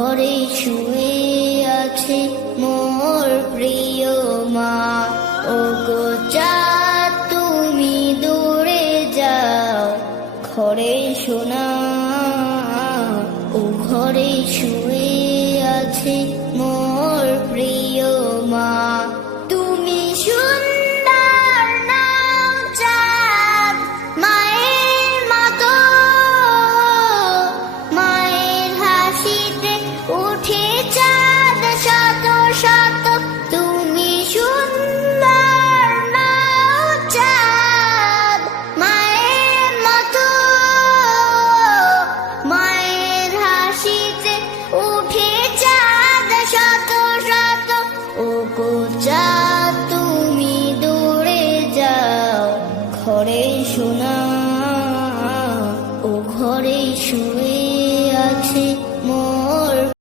ঘরে শুয়ে আছে মোর প্রিয় মা। ও গো চাঁদ তুমি দূরে যাও। ঘরে শোনা ও ঘরে শুয়ে আছে মোর ঘরে শোনা ও ঘরে শুয়ে আছে